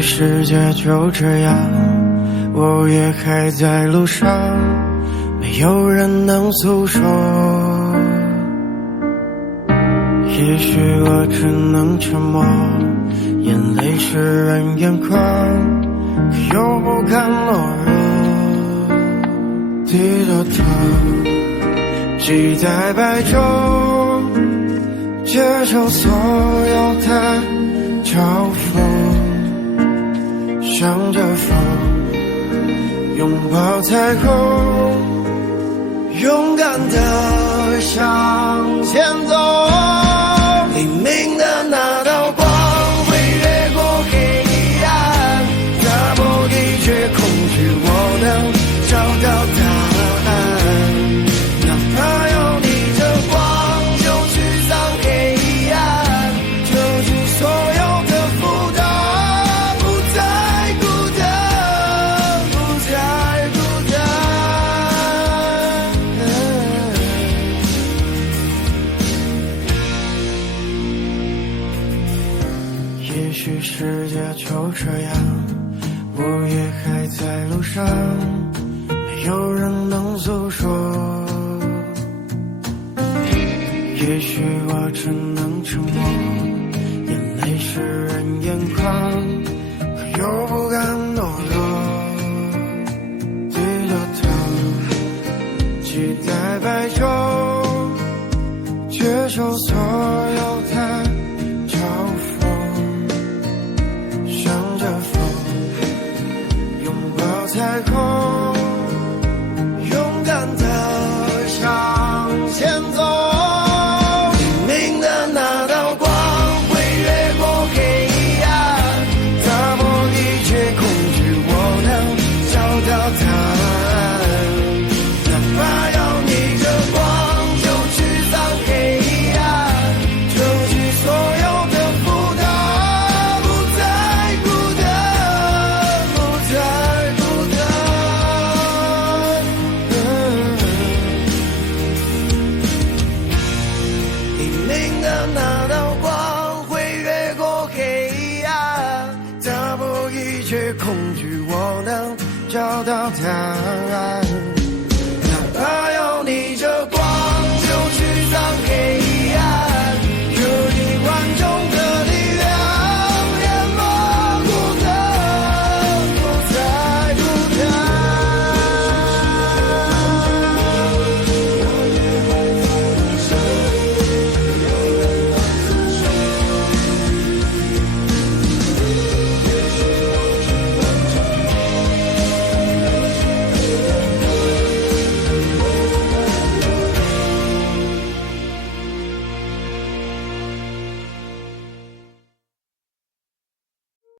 许世界就这样，我也还在路上，没有人能诉说。也许我只能沉默，眼泪湿润眼眶，可又不敢懦弱。低着头，期待白昼，接受所有的嘲讽，向着风，拥抱彩虹，勇敢地向前走。黎明的那道光会越过黑暗，打破一切恐惧，我能找到答案。哪怕有你的光，就驱散黑暗，救出所有的负担，不再孤单，不再孤单。也许世界就这样，我也还在路上，没有人能诉说。也许我只能沉默，眼泪湿润眼眶，可又不敢懦弱。低着头，期待白昼，接受所有